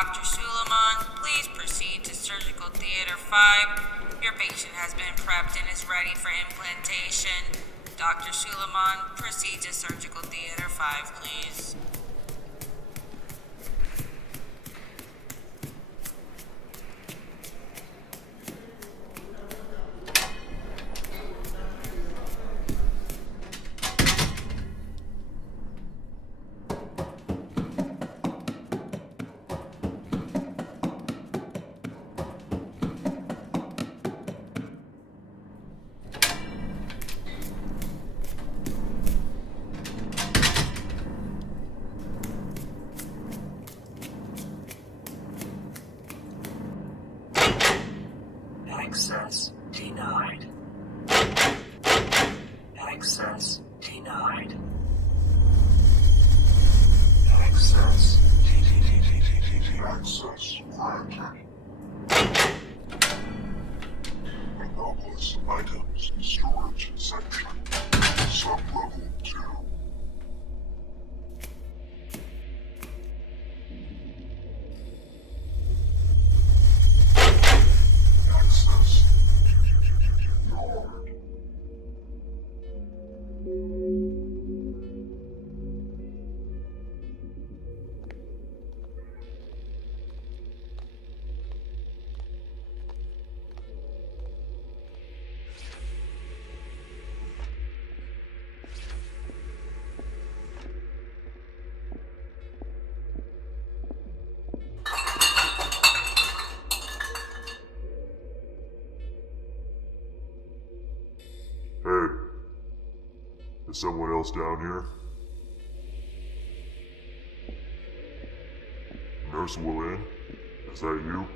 Dr. Suleiman, please proceed to Surgical Theater 5. Your patient has been prepped and is ready for implantation. Dr. Suleiman, proceed to Surgical Theater 5, please. Access denied. Access denied. Access Access granted. Anomalous items storage section. Sub-level 2. Hey, is someone else down here? Nurse Willin, is that you?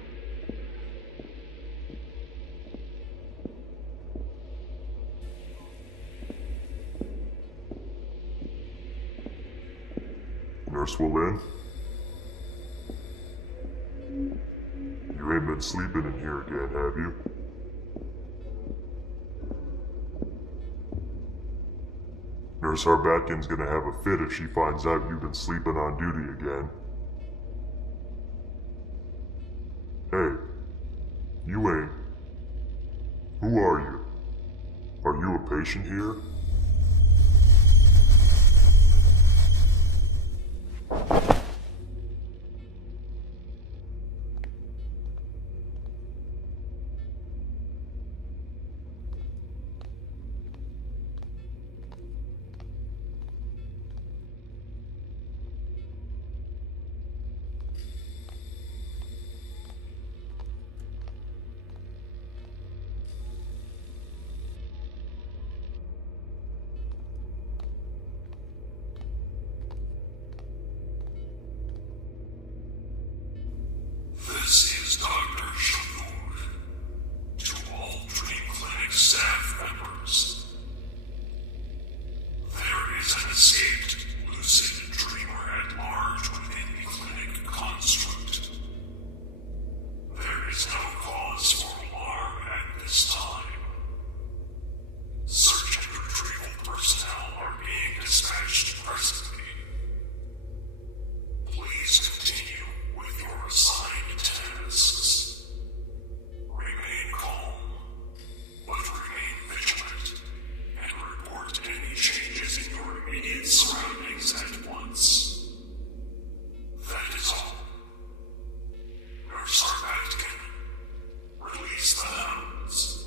Nurse Willin? You ain't been sleeping in here again, have you? Nurse Bodkin's gonna have a fit if she finds out you've been sleeping on duty again. Hey, you ain't. Who are you? Are you a patient here? This is Dr. Shanur. To all Dream Clinic staff members, there is an escaped lucid dreamer at large within the clinic construct. There is no cause for alarm at this time. Search and retrieval personnel are being dispatched presently. Please continue with your assigned tasks. Remain calm, but remain vigilant, and report any changes in your immediate surroundings at once. That is all. Nurse Bodkin, release the hounds.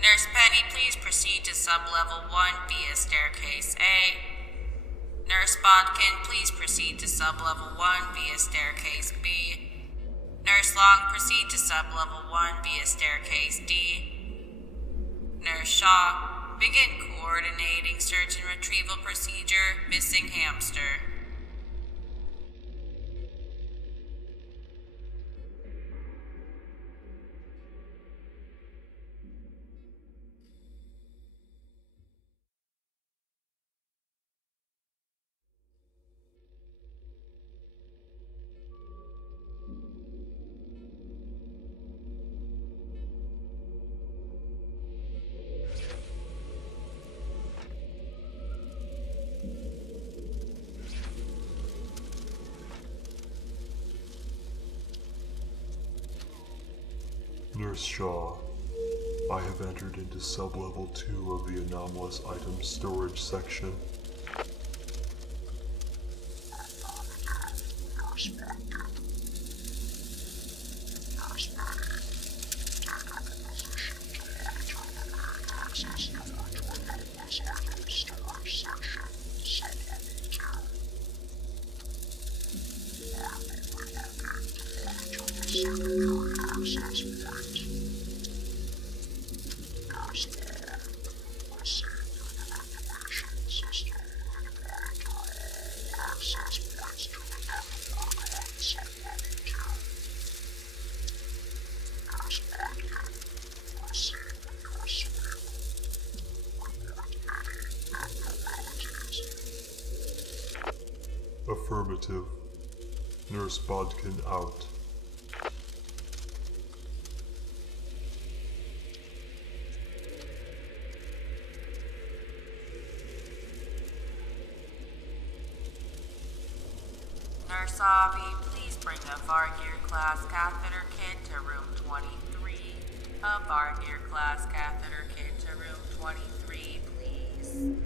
Nurse Penny, please proceed to Sub-Level 1 via Staircase A. Nurse Bodkin, please proceed to Sub-Level 1 via Staircase B. Nurse Long, proceed to Sub-Level 1 via Staircase D. Nurse Shaw, begin coordinating search and retrieval procedure, missing hamster. Nurse Shaw, I have entered into sub-level 2 of the anomalous item storage section. Affirmative. Nurse Bodkin out. Nurse Avi, please bring a Vargear class catheter kit to room 23. A Vargear class catheter kit to room 23, please.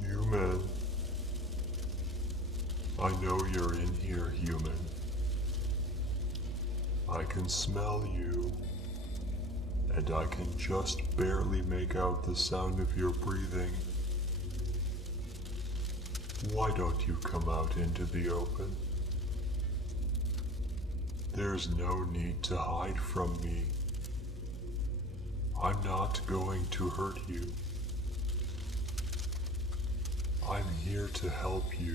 Human. I know you're in here, human. I can smell you, and I can just barely make out the sound of your breathing. Why don't you come out into the open? There's no need to hide from me. I'm not going to hurt you. I'm here to help you.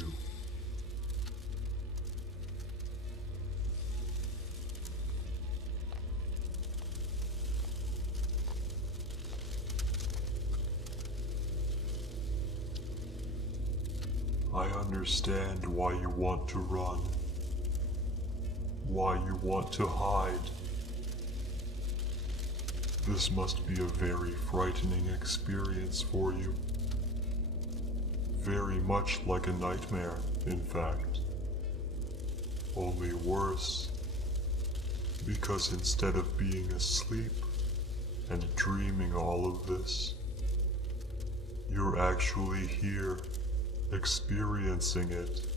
I understand why you want to run, why you want to hide. This must be a very frightening experience for you. Very much like a nightmare, in fact. Only worse, because instead of being asleep and dreaming all of this, you're actually here, experiencing it.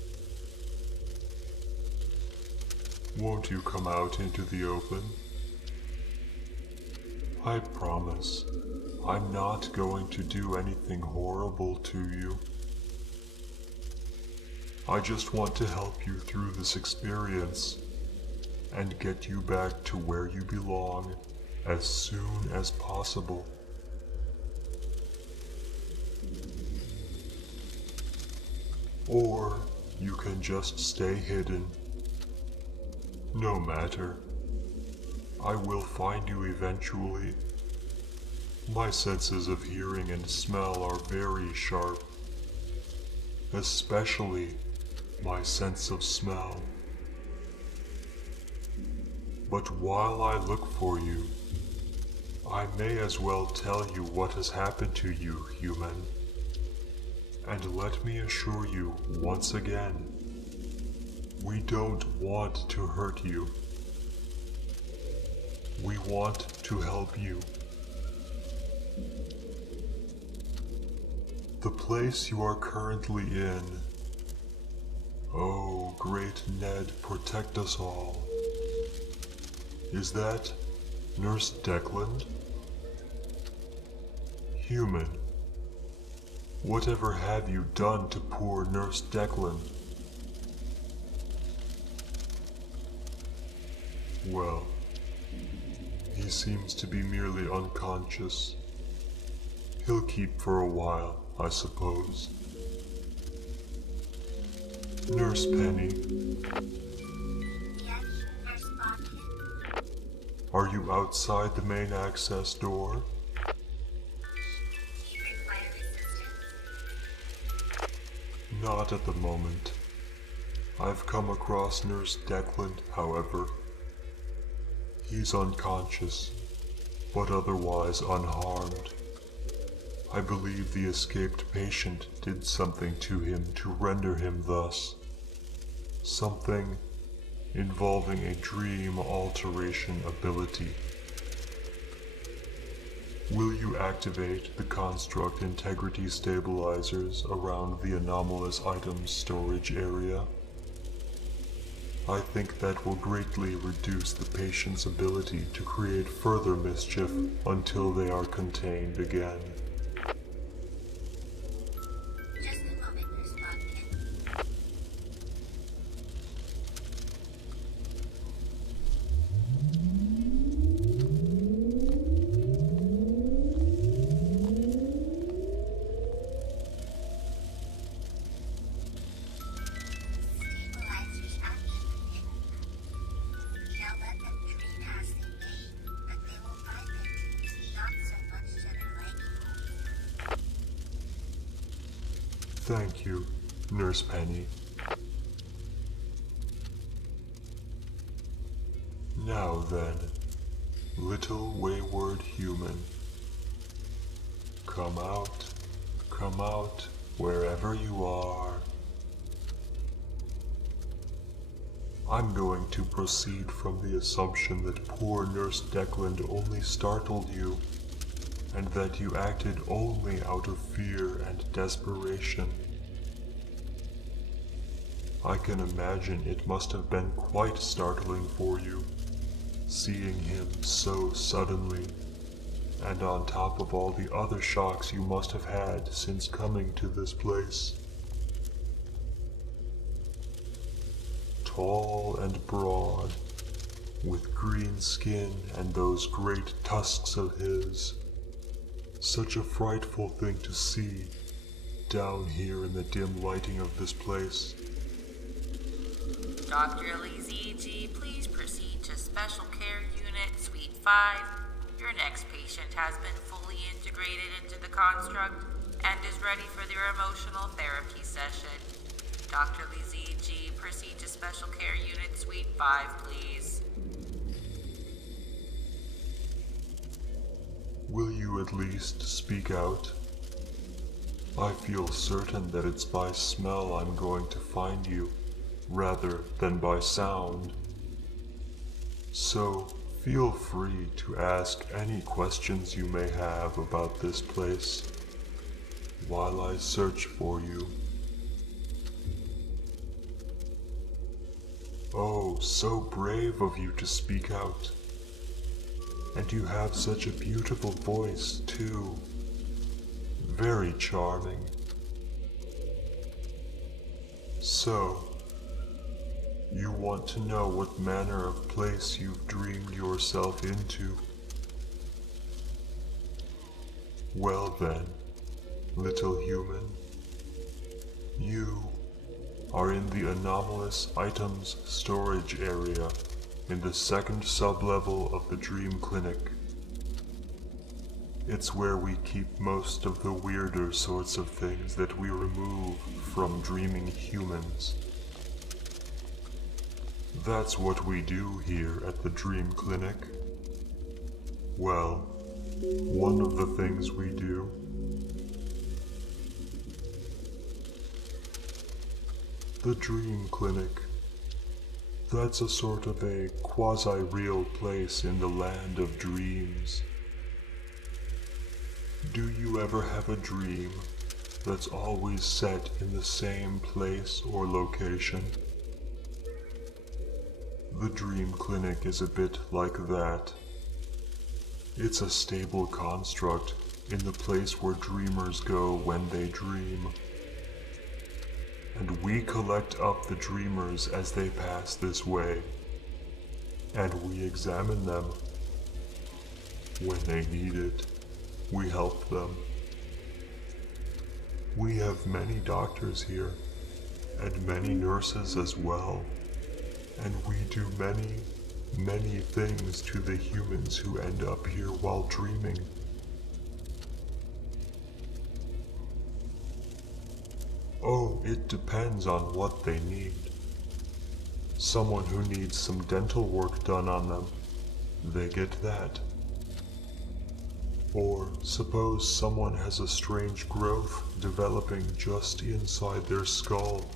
Won't you come out into the open? I promise, I'm not going to do anything horrible to you. I just want to help you through this experience and get you back to where you belong as soon as possible. Or you can just stay hidden. No matter. I will find you eventually. My senses of hearing and smell are very sharp, especially my sense of smell. But while I look for you, I may as well tell you what has happened to you, human. And let me assure you once again, we don't want to hurt you. We want to help you. The place you are currently in. Oh, great Ned, protect us all. Is that Nurse Declan? Human, whatever have you done to poor Nurse Declan? Well, he seems to be merely unconscious. He'll keep for a while, I suppose. Nurse Penny. Yes, Nurse Bodkin. Are you outside the main access door? Do you require assistance? Not at the moment. I've come across Nurse Declan, however. He's unconscious, but otherwise unharmed. I believe the escaped patient did something to him to render him thus. Something involving a dream alteration ability. Will you activate the construct integrity stabilizers around the anomalous items storage area? I think that will greatly reduce the patient's ability to create further mischief until they are contained again. Just a moment, Nurse Bodkin. Stabilizers are infinite. Now let them dream as they may, but they will find it not so much to their liking. Thank you, Nurse Penny. Now then, little wayward human. Come out, wherever you are. I'm going to proceed from the assumption that poor Nurse Declan only startled you, and that you acted only out of fear and desperation. I can imagine it must have been quite startling for you, seeing him so suddenly, and on top of all the other shocks you must have had since coming to this place. Tall and broad, with green skin and those great tusks of his. Such a frightful thing to see, down here in the dim lighting of this place. Dr. Elise EG, please proceed to Special Care Unit Suite 5. Your next patient has been fully integrated into the construct and is ready for their emotional therapy session. Dr. Elise EG, proceed to Special Care Unit Suite 5, please. Will you at least speak out? I feel certain that it's by smell I'm going to find you, rather than by sound. So feel free to ask any questions you may have about this place while I search for you. Oh, so brave of you to speak out. And you have such a beautiful voice, too. Very charming. So, you want to know what manner of place you've dreamed yourself into? Well then, little human, you are in the anomalous items storage area in the second sublevel of the Dream Clinic. It's where we keep most of the weirder sorts of things that we remove from dreaming humans. That's what we do here at the Dream Clinic. Well, one of the things we do. The Dream Clinic. That's a sort of a quasi-real place in the land of dreams. Do you ever have a dream that's always set in the same place or location? The Dream Clinic is a bit like that. It's a stable construct in the place where dreamers go when they dream. And we collect up the dreamers as they pass this way, and we examine them. When they need it, we help them. We have many doctors here, and many nurses as well, and we do many, many things to the humans who end up here while dreaming. Oh, it depends on what they need. Someone who needs some dental work done on them, they get that. Or suppose someone has a strange growth developing just inside their skull.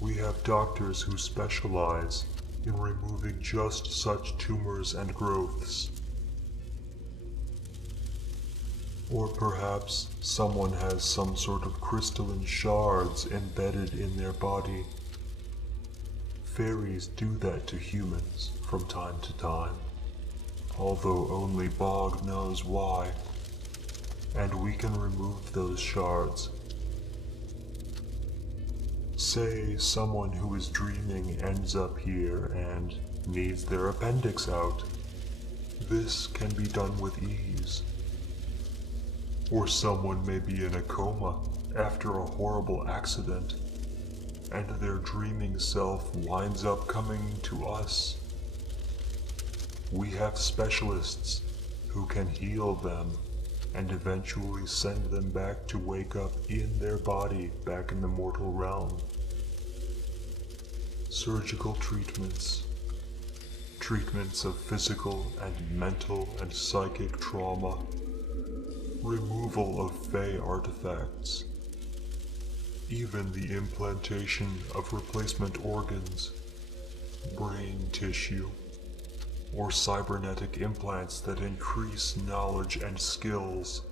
We have doctors who specialize in removing just such tumors and growths. Or perhaps someone has some sort of crystalline shards embedded in their body. Fairies do that to humans from time to time, although only Bog knows why, and we can remove those shards. Say someone who is dreaming ends up here and needs their appendix out. This can be done with ease. Or someone may be in a coma after a horrible accident, and their dreaming self winds up coming to us. We have specialists who can heal them and eventually send them back to wake up in their body back in the mortal realm. Surgical treatments. Treatments of physical and mental and psychic trauma. Removal of Fey artifacts. Even the implantation of replacement organs, brain tissue, or cybernetic implants that increase knowledge and skills.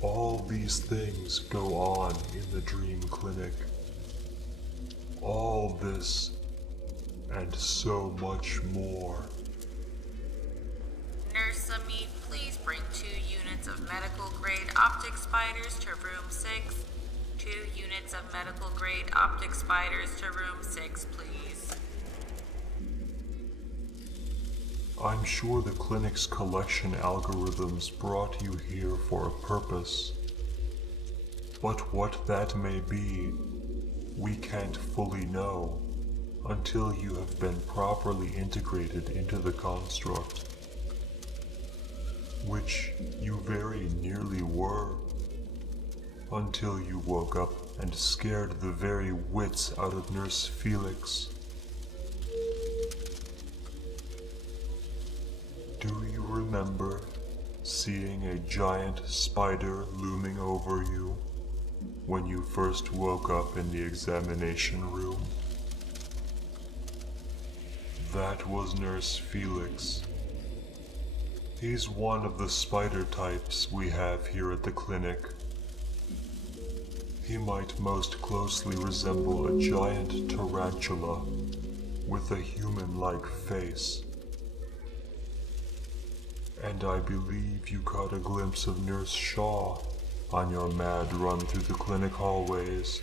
All these things go on in the Dream Clinic. All this and so much more. Nurse Sami, please bring 2 units of medical grade optic spiders to room 6. 2 units of medical grade optic spiders to room 6, please. I'm sure the clinic's collection algorithms brought you here for a purpose. But what that may be, we can't fully know until you have been properly integrated into the construct. Which you very nearly were, until you woke up and scared the very wits out of Nurse Felix. Do you remember seeing a giant spider looming over you when you first woke up in the examination room? That was Nurse Felix. He's one of the spider types we have here at the clinic. He might most closely resemble a giant tarantula with a human-like face. And I believe you caught a glimpse of Nurse Shaw on your mad run through the clinic hallways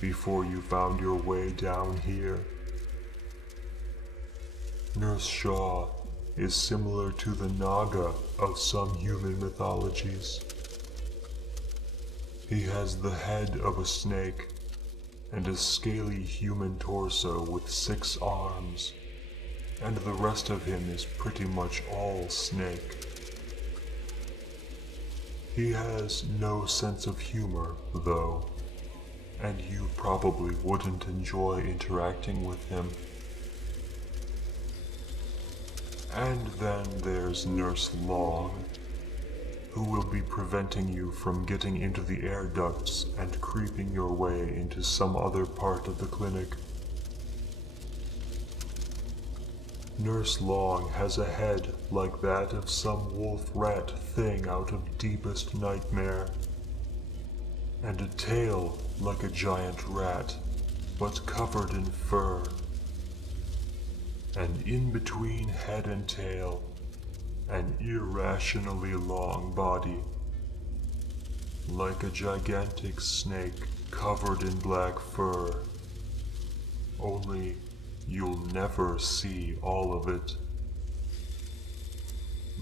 before you found your way down here. Nurse Shaw is similar to the Naga of some human mythologies. He has the head of a snake and a scaly human torso with 6 arms, and the rest of him is pretty much all snake. He has no sense of humor, though, and you probably wouldn't enjoy interacting with him. And then there's Nurse Long, who will be preventing you from getting into the air ducts and creeping your way into some other part of the clinic. Nurse Long has a head like that of some wolf-rat thing out of Deepest Nightmare, and a tail like a giant rat, but covered in fur. And in between head and tail, an irrationally long body, like a gigantic snake covered in black fur. Only you'll never see all of it.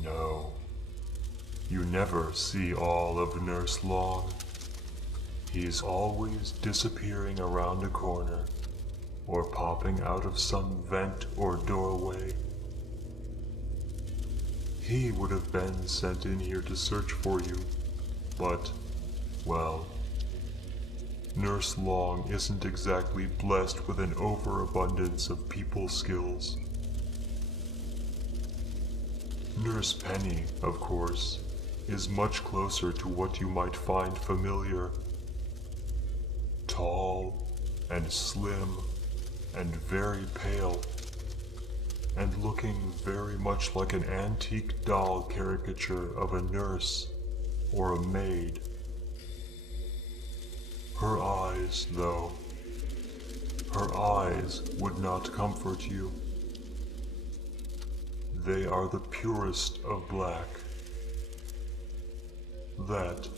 No, you never see all of Nurse Long. He's always disappearing around a corner, or popping out of some vent or doorway. He would have been sent in here to search for you, but, well, Nurse Long isn't exactly blessed with an overabundance of people skills. Nurse Penny, of course, is much closer to what you might find familiar. Tall and slim and very pale, and looking very much like an antique doll caricature of a nurse or a maid. Her eyes, though, her eyes would not comfort you. They are the purest of black. That,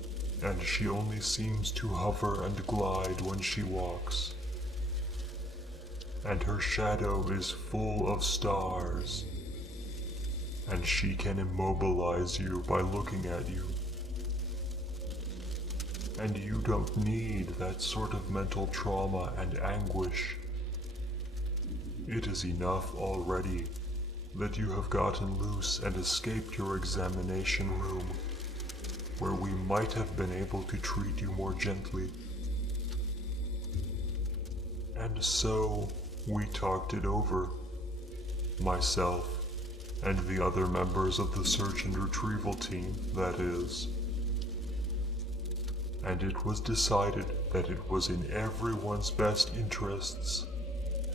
and she only seems to hover and glide when she walks. And her shadow is full of stars, and she can immobilize you by looking at you. And you don't need that sort of mental trauma and anguish. It is enough already that you have gotten loose and escaped your examination room, where we might have been able to treat you more gently. And so we talked it over, myself and the other members of the search and retrieval team, that is. And it was decided that it was in everyone's best interests,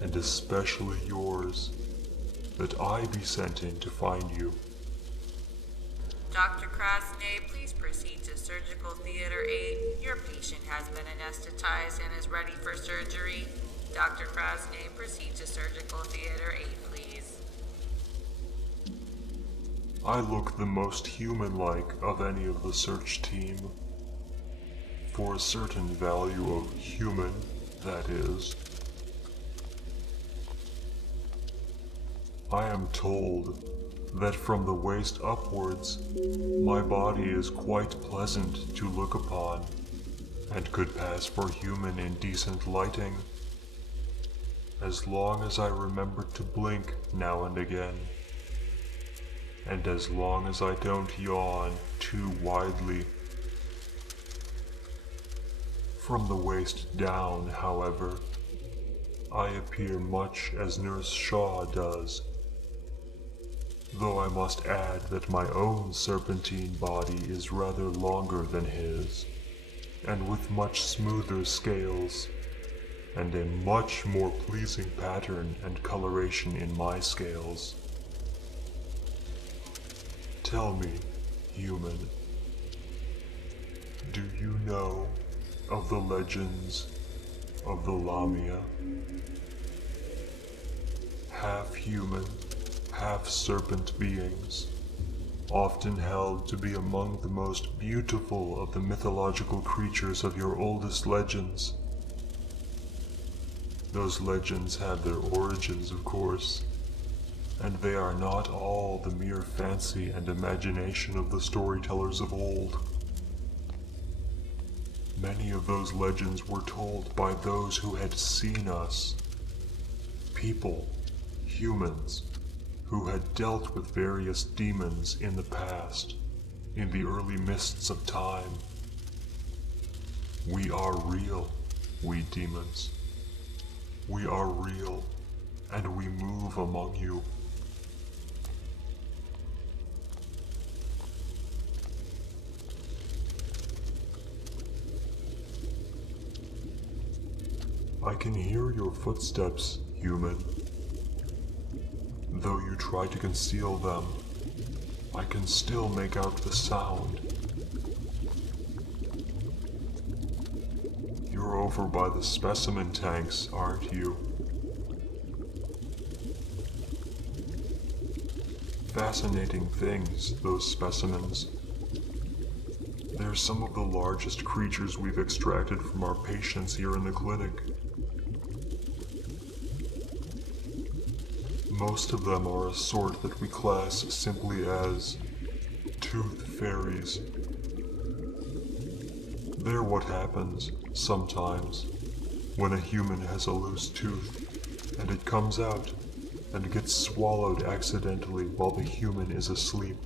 and especially yours, that I be sent in to find you. Dr. Krasney, please proceed to Surgical Theater 8. Your patient has been anesthetized and is ready for surgery. Dr. Krasney, proceed to Surgical Theater 8, please. I look the most human-like of any of the search team. For a certain value of human, that is. I am told that from the waist upwards, my body is quite pleasant to look upon, and could pass for human in decent lighting, as long as I remember to blink now and again, and as long as I don't yawn too widely. From the waist down, however, I appear much as Nurse Shaw does, though I must add that my own serpentine body is rather longer than his, and with much smoother scales, and a much more pleasing pattern and coloration in my scales. Tell me, human, do you know of the legends of the Lamia? Half human, half serpent beings, often held to be among the most beautiful of the mythological creatures of your oldest legends. Those legends have their origins, of course, and they are not all the mere fancy and imagination of the storytellers of old. Many of those legends were told by those who had seen us. People, humans, who had dealt with various demons in the past, in the early mists of time. We are real, we demons. We are real, and we move among you. I can hear your footsteps, human. Though you try to conceal them, I can still make out the sound. You're over by the specimen tanks, aren't you? Fascinating things, those specimens. They're some of the largest creatures we've extracted from our patients here in the clinic. Most of them are a sort that we class simply as tooth fairies. They're what happens, sometimes, when a human has a loose tooth, and it comes out, and gets swallowed accidentally while the human is asleep.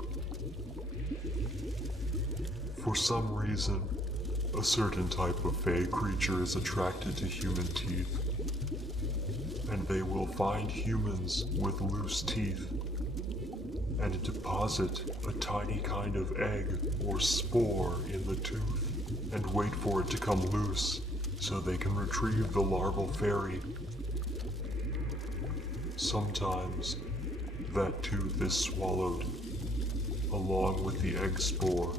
For some reason, a certain type of fey creature is attracted to human teeth, and they will find humans with loose teeth, and deposit a tiny kind of egg or spore in the tooth and wait for it to come loose so they can retrieve the larval fairy. Sometimes that tooth is swallowed along with the egg spore,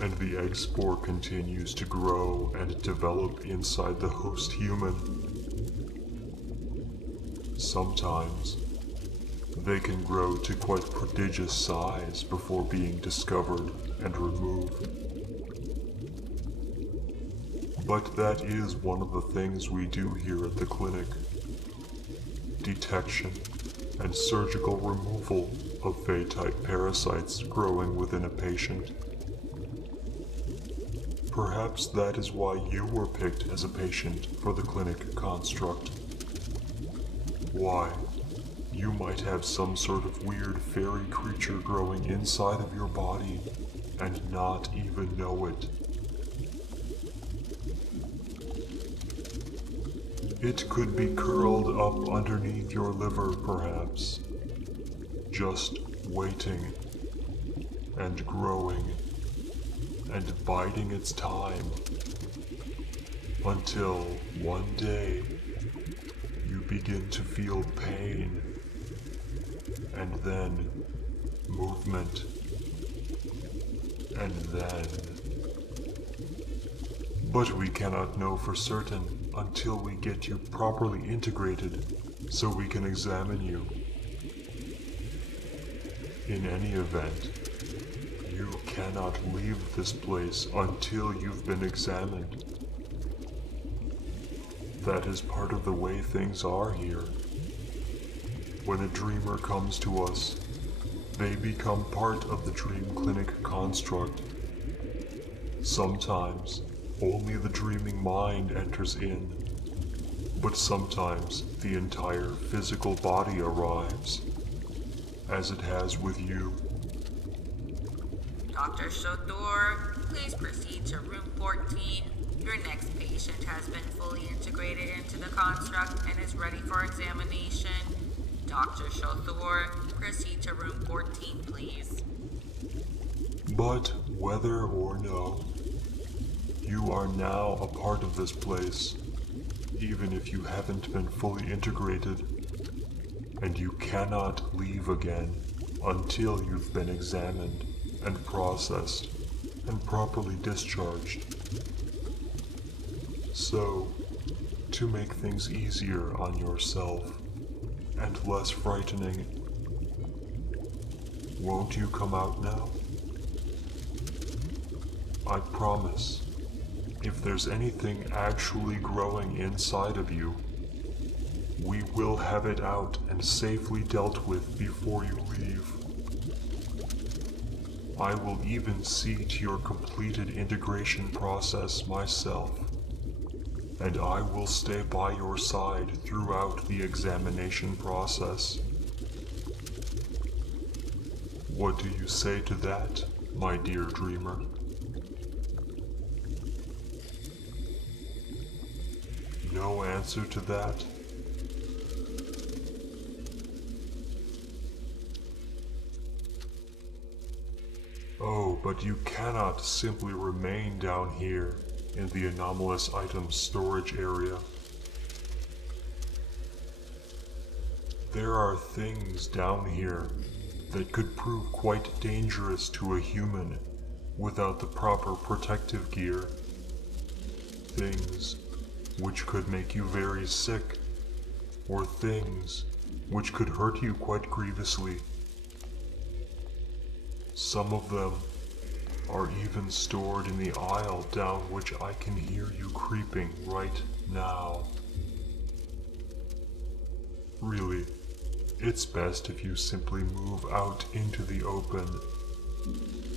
and the egg spore continues to grow and develop inside the host human. Sometimes they can grow to quite prodigious size before being discovered and removed. But that is one of the things we do here at the clinic. Detection and surgical removal of Fey-type parasites growing within a patient. Perhaps that is why you were picked as a patient for the clinic construct. Why, you might have some sort of weird fairy creature growing inside of your body and not even know it. It could be curled up underneath your liver, perhaps, just waiting and growing and biding its time until one day you begin to feel pain and then movement and then. But we cannot know for certain until we get you properly integrated so we can examine you. In any event, you cannot leave this place until you've been examined. That is part of the way things are here. When a dreamer comes to us, they become part of the dream clinic construct. Sometimes, only the dreaming mind enters in, but sometimes the entire physical body arrives, as it has with you. Dr. Shodur, please proceed to room 14. Your next patient has been fully integrated into the construct and is ready for examination. Dr. Shodur, proceed to room 14, please. But whether or no, you are now a part of this place, even if you haven't been fully integrated, and you cannot leave again until you've been examined and processed and properly discharged. So, to make things easier on yourself and less frightening, won't you come out now? I promise, if there's anything actually growing inside of you, we will have it out and safely dealt with before you leave. I will even see to your completed integration process myself, and I will stay by your side throughout the examination process. What do you say to that, my dear dreamer? No answer to that? Oh, but you cannot simply remain down here in the anomalous items storage area. There are things down here that could prove quite dangerous to a human without the proper protective gear. Things which could make you very sick, or things which could hurt you quite grievously. Some of them are even stored in the aisle down which I can hear you creeping right now. Really, it's best if you simply move out into the open,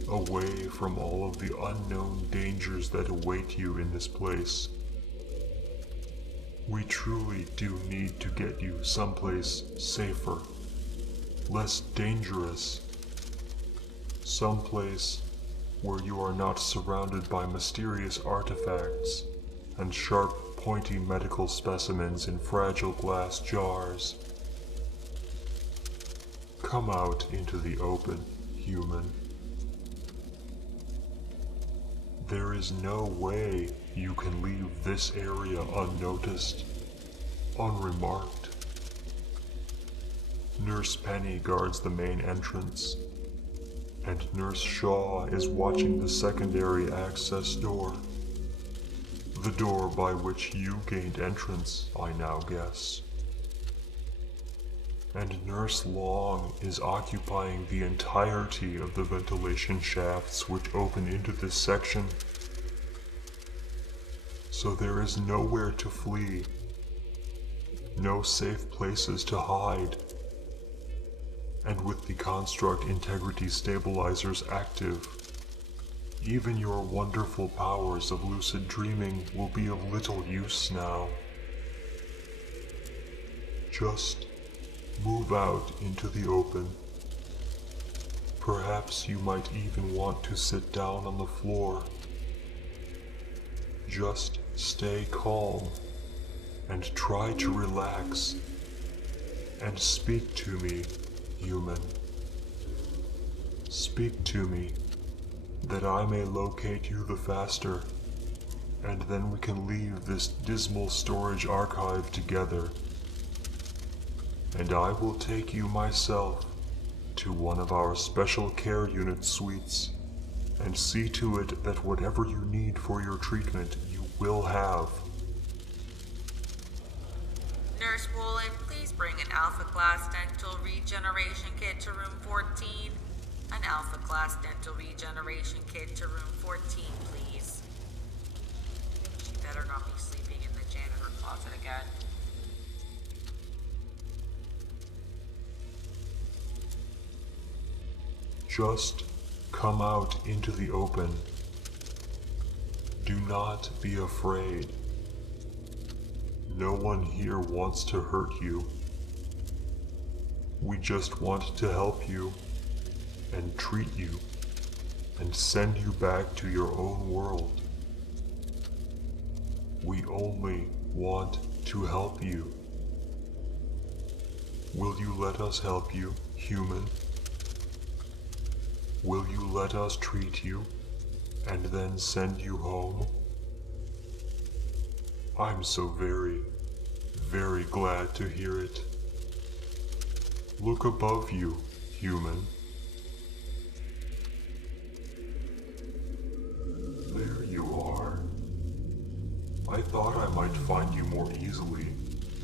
away from all of the unknown dangers that await you in this place. We truly do need to get you someplace safer, less dangerous, someplace where you are not surrounded by mysterious artifacts and sharp, pointy medical specimens in fragile glass jars. Come out into the open, human. There is no way you can leave this area unnoticed, unremarked. Nurse Penny guards the main entrance, and Nurse Shaw is watching the secondary access door. The door by which you gained entrance, I now guess. And Nurse Long is occupying the entirety of the ventilation shafts which open into this section. So there is nowhere to flee, no safe places to hide. And with the construct integrity stabilizers active, even your wonderful powers of lucid dreaming will be of little use now. Just move out into the open. Perhaps you might even want to sit down on the floor. Just stay calm and try to relax and speak to me, human. Speak to me, that I may locate you the faster, and then we can leave this dismal storage archive together. And I will take you myself to one of our special care unit suites, and see to it that whatever you need for your treatment, you will have. Nurse Woolen, please bring an Alpha Class Dental Regeneration Kit to room 14. An Alpha Class Dental Regeneration Kit to room 14, please. She better not be sleeping in the janitor closet again. Just come out into the open. Do not be afraid. No one here wants to hurt you. We just want to help you, and treat you, and send you back to your own world. We only want to help you. Will you let us help you, human? Will you let us treat you, and then send you home? I'm so very, very glad to hear it. Look above you, human. There you are. I thought I might find you more easily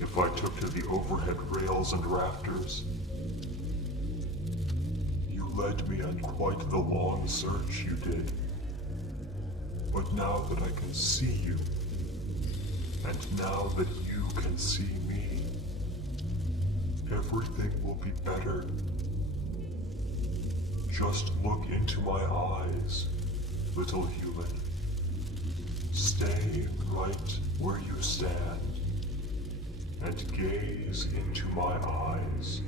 if I took to the overhead rails and rafters. You led me on quite the long search, you did. But now that I can see you, and now that you can see me, everything will be better. Just look into my eyes, little human. Stay right where you stand, and gaze into my eyes.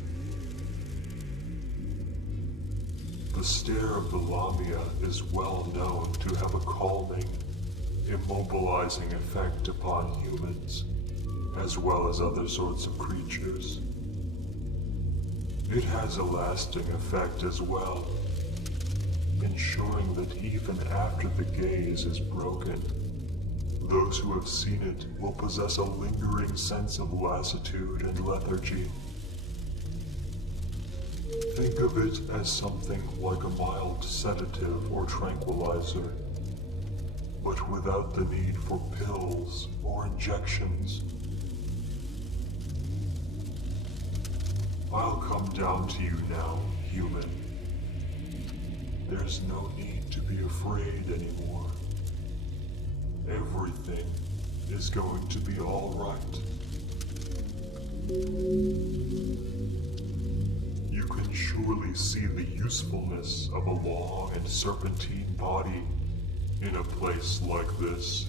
The stare of the Lamia is well known to have a calming, immobilizing effect upon humans, as well as other sorts of creatures. It has a lasting effect as well, ensuring that even after the gaze is broken, those who have seen it will possess a lingering sense of lassitude and lethargy. Think of it as something like a mild sedative or tranquilizer, but without the need for pills or injections. I'll come down to you now, human. There's no need to be afraid anymore. Everything is going to be all right. You can surely see the usefulness of a long and serpentine body in a place like this.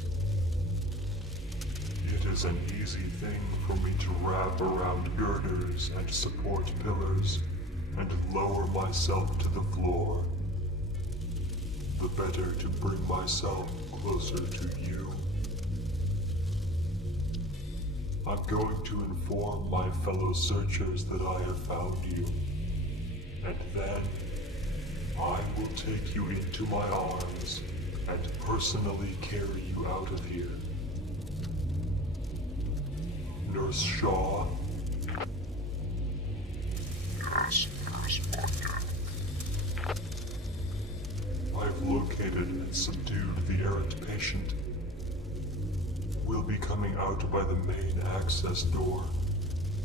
It is an easy thing for me to wrap around girders and support pillars and lower myself to the floor. The better to bring myself closer to you. I'm going to inform my fellow searchers that I have found you. And then I will take you into my arms and personally carry you out of here. Nurse Shaw? Yes, Nurse Bodkin. I've located and subdued the errant patient. We'll be coming out by the main access door,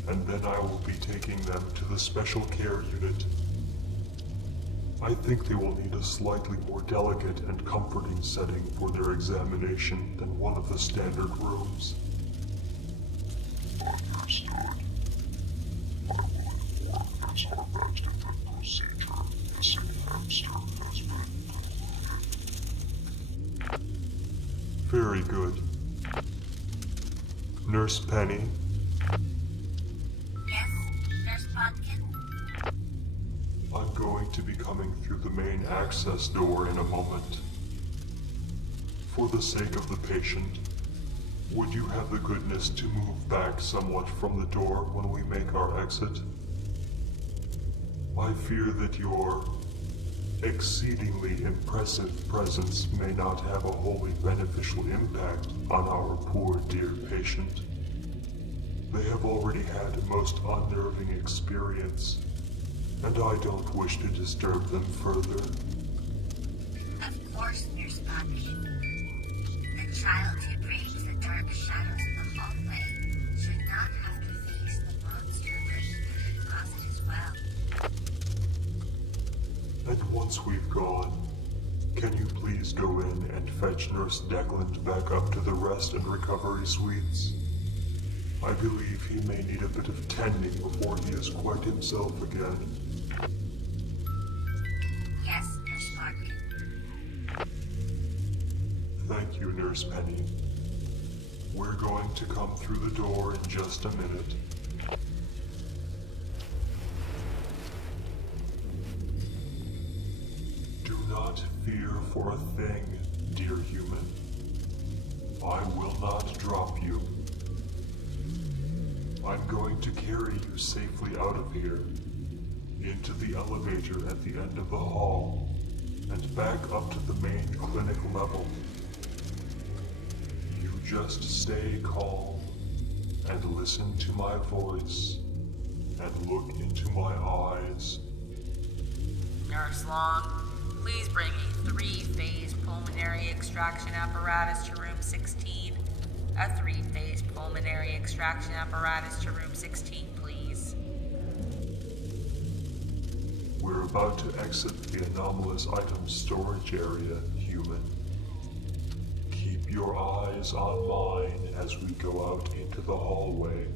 and then I will be taking them to the special care unit. I think they will need a slightly more delicate and comforting setting for their examination than one of the standard rooms. Understood. I will inform Nurse Harvest if that procedure, missing hamster, has been concluded. Very good. Nurse Penny? Yes, Nurse Bodkin? I'm going to be coming through the main access door in a moment. For the sake of the patient, would you have the goodness to move back somewhat from the door when we make our exit? I fear that your exceedingly impressive presence may not have a wholly beneficial impact on our poor dear patient. They have already had a most unnerving experience, and I don't wish to disturb them further. Of course, Nurse Bodkin. The child who braves the dark shadows of the hallway should not have to face the monster lurking in the closet as well. And once we've gone, can you please go in and fetch Nurse Declan back up to the rest and recovery suites? I believe he may need a bit of tending before he is quite himself again. Yes, Nurse Bodkin. Thank you, Nurse Penny. We're going to come through the door in just a minute. Do not fear for a thing, dear human. I will not drop you. I'm going to carry you safely out of here, into the elevator at the end of the hall, and back up to the main clinic level. You just stay calm, and listen to my voice, and look into my eyes. Nurse Long, please bring a 3-phase pulmonary extraction apparatus to room 16. A 3-phase pulmonary extraction apparatus to room 16, please. We're about to exit the anomalous item storage area, human. Keep your eyes on mine as we go out into the hallway.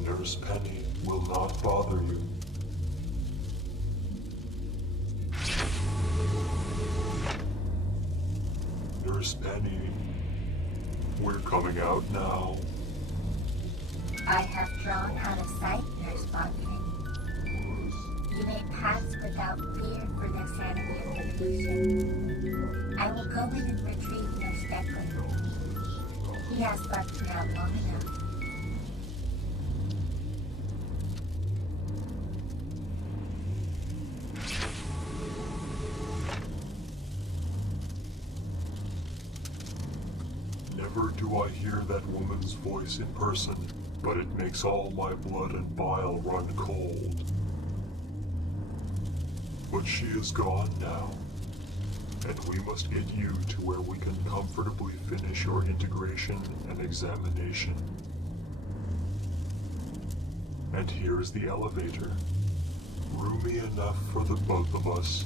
Nurse Penny will not bother you. Nurse Penny, we're coming out now. I have drawn out of sight, Nurse Bodkin. You may pass without fear for the sanity of the patient. I will go in and retrieve Nurse Declan. He has left me out long enough. Never do I hear that woman's voice in person, but it makes all my blood and bile run cold. But she is gone now, and we must get you to where we can comfortably finish your integration and examination. And here's the elevator. Roomy enough for the both of us.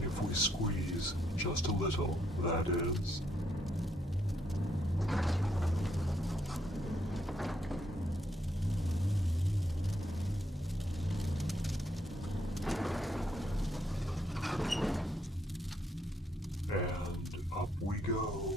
If we squeeze just a little, that is. And up we go.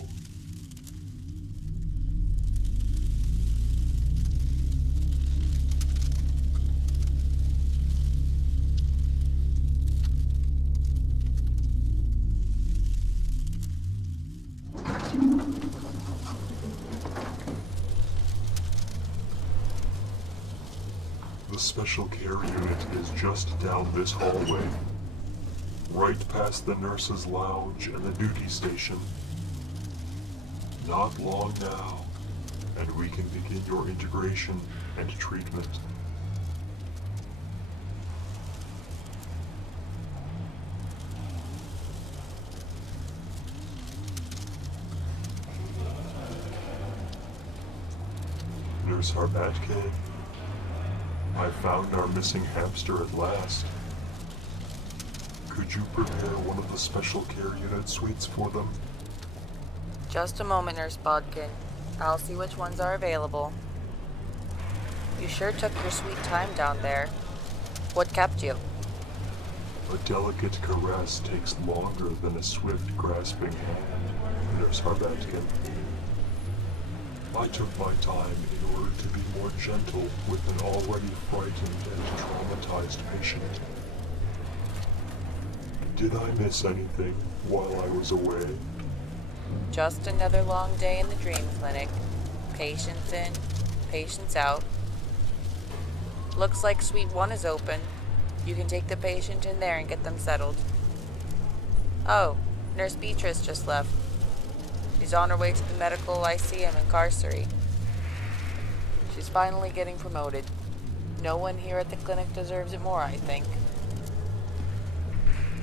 The special care unit is just down this hallway, right past the nurse's lounge and the duty station. Not long now, and we can begin your integration and treatment. Nurse Bodkin, I found our missing hamster at last. Could you prepare one of the special care unit suites for them? Just a moment, Nurse Bodkin. I'll see which ones are available. You sure took your sweet time down there. What kept you? A delicate caress takes longer than a swift grasping hand, Nurse Bodkin. I took my time in order to be more gentle with an already frightened and traumatized patient. Did I miss anything while I was away? Just another long day in the dream clinic. Patients in, patients out. Looks like Suite 1 is open. You can take the patient in there and get them settled. Oh, Nurse Beatrice just left. She's on her way to the medical lyceum in Carcery. She's finally getting promoted. No one here at the clinic deserves it more, I think.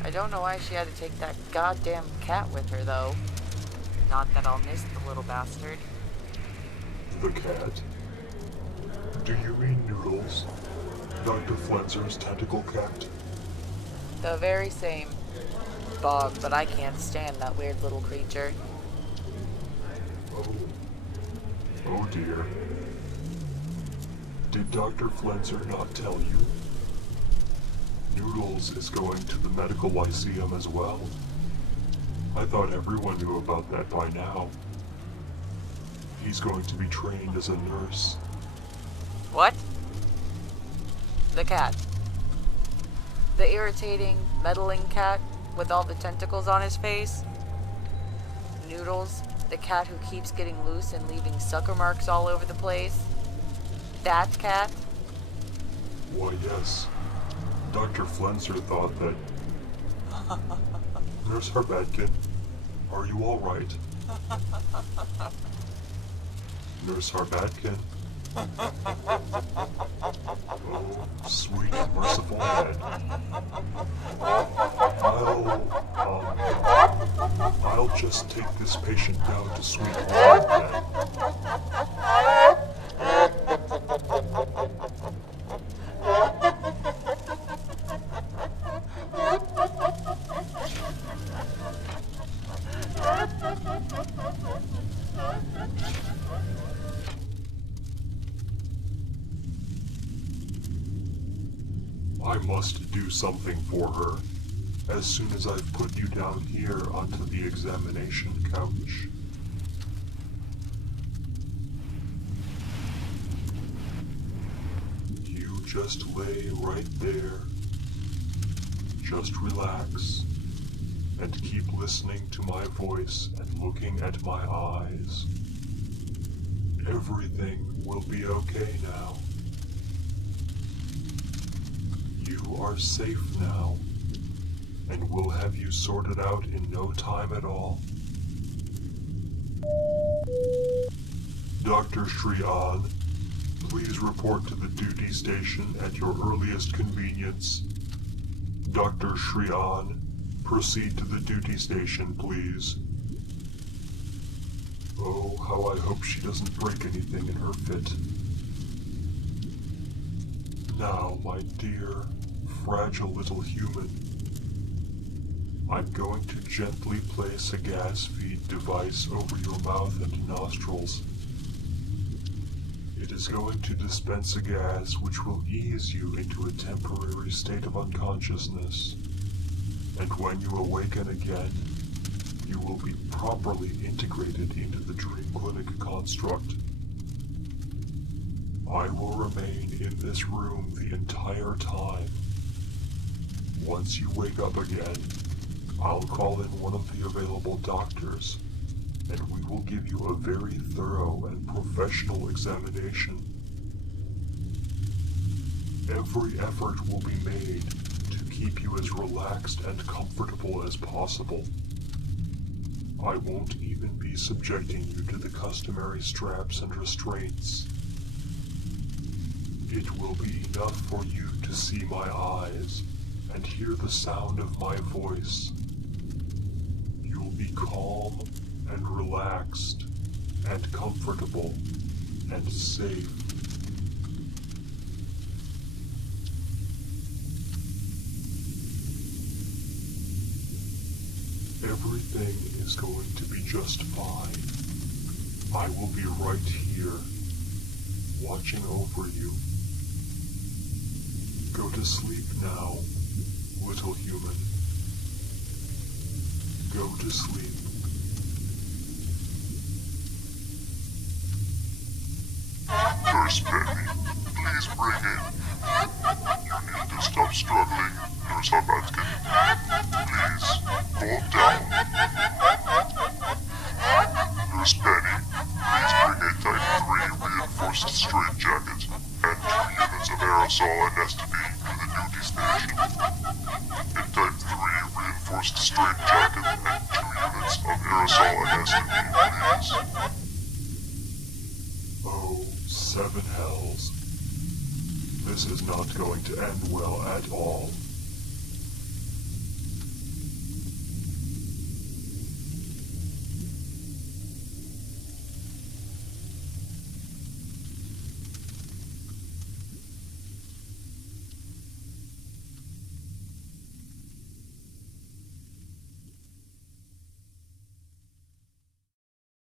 I don't know why she had to take that goddamn cat with her, though. Not that I'll miss the little bastard. The cat? Do you mean Noodles? Dr. Flenzer's tentacle cat? The very same. Bog, but I can't stand that weird little creature. Oh dear. Did Dr. Flenzer not tell you? Noodles is going to the medical lyceum as well. I thought everyone knew about that by now. He's going to be trained as a nurse. What? The cat. The irritating, meddling cat with all the tentacles on his face? Noodles, the cat who keeps getting loose and leaving sucker marks all over the place? That cat? Why, yes. Dr. Flenzer thought that... Nurse Bodkin, are you all right? Nurse Bodkin? Oh, sweet, merciful head. I'll just take this patient down to Suite 1 then. I must do something for her, as soon as I've put you down here onto the examination couch. You just lay right there. Just relax, and keep listening to my voice and looking at my eyes. Everything will be okay now. You are safe now, and we'll have you sorted out in no time at all. Dr. Shrian, please report to the duty station at your earliest convenience. Dr. Shrian, proceed to the duty station, please. Oh, how I hope she doesn't break anything in her fit. Now, my dear, fragile little human, I'm going to gently place a gas feed device over your mouth and nostrils. It is going to dispense a gas which will ease you into a temporary state of unconsciousness, and when you awaken again, you will be properly integrated into the dream clinic construct. I will remain in this room the entire time. Once you wake up again, I'll call in one of the available doctors, and we will give you a very thorough and professional examination. Every effort will be made to keep you as relaxed and comfortable as possible. I won't even be subjecting you to the customary straps and restraints. It will be enough for you to see my eyes and hear the sound of my voice. You'll be calm and relaxed and comfortable and safe. Everything is going to be just fine. I will be right here, watching over you. Go to sleep now, little human. Go to sleep. Nurse Penny, please bring in. You need to stop struggling, Nurse Bodkin. Please, calm down. Nurse Penny, please bring a Type 3 reinforced straitjacket and 2 units of aerosol anesthetine to the duty station. A Type 3 reinforced straitjacket and 2 units of aerosol anesthetine, please. Oh, 7 hells. This is not going to end well at all.